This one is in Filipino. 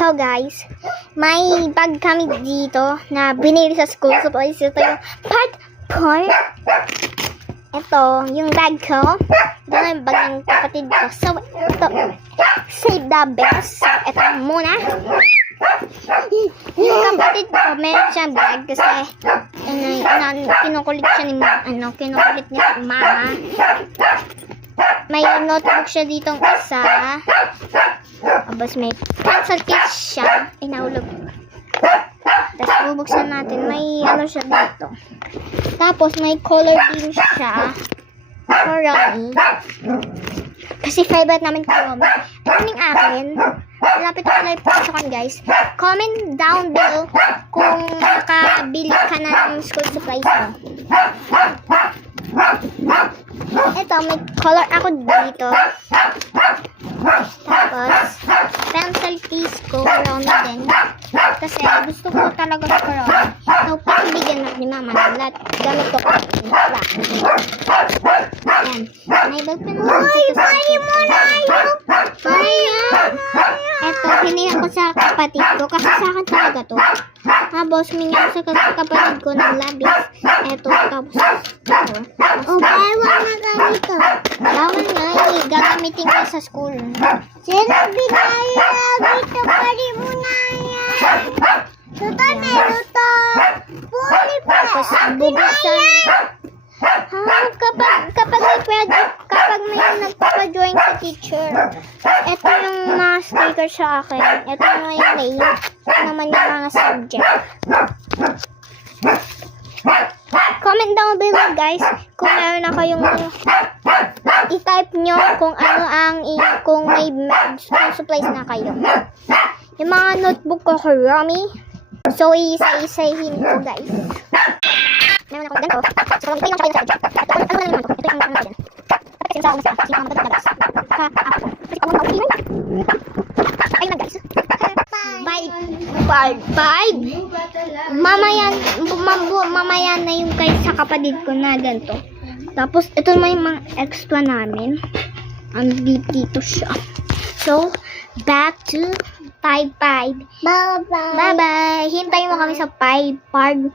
So guys, may bag kami dito na binili sa school supplies. Ito yung part 4. Ito, yung bag ko. Ito na yung bag ng kapatid ko. So, ito, save the best. So, ito muna. Yung kapatid ko, meron siyang bag kasi kinukulit siya ni kinukulit niya si mama. May notebook siya ditong isa. Tapos may pencil case siya. Ay, nahulog. Tapos bubuksan natin. May ano siya dito. Tapos may color din siya. For Romy. Kasi favorite namin kay Romy. Ito yung akin. Malapit ako live pasokan guys. Comment down below kung nakabili ka na ng school supplies mo. Ito, may color ako dito. Tapos, pencil case ko, Romy din. Kasi gusto ko talaga sa Romy. So, pakibigyan natin ni mama ng lahat. Gamit ko ko. Ayan. May ballpen ako dito sa ito, hinihan ko sa kapatid ko. Kasi sa akin talaga to. Tapos, humingi ko sa kapatid ko ng labis. Ito, tapos ito. Bawal na ganito. Bawal nga, gagamitin ko sa school. Sino binaya dito pa rin mo na yan? Luto na luto. Puli pa. Tapos, bubuksan. Kapag may nagpapajoin sa teacher, ito yung mga sticker sa akin. Ito na yung name. Ito naman yung mga subject. Comment down below guys kung meron na kayong i-type nyo kung ano ang kung may school supplies na kayo. Yung mga notebook ko kay Romy. So, isa-isahin ko guys. Meron ako ganito. So, ito yung sa subject. Ano na naman ko? Ito yung mga dyan. Kasi sa ako na sila mabagdagas. Kasi ako na ayun na guys. Bye. Mamaya na yung kay sa kapatid ko na ganito. Tapos, ito naman yung mga extra namin. Ang dito siya. So, back to 5-5. Bye-bye. Bye-bye. Hintayin mo kami sa part 5.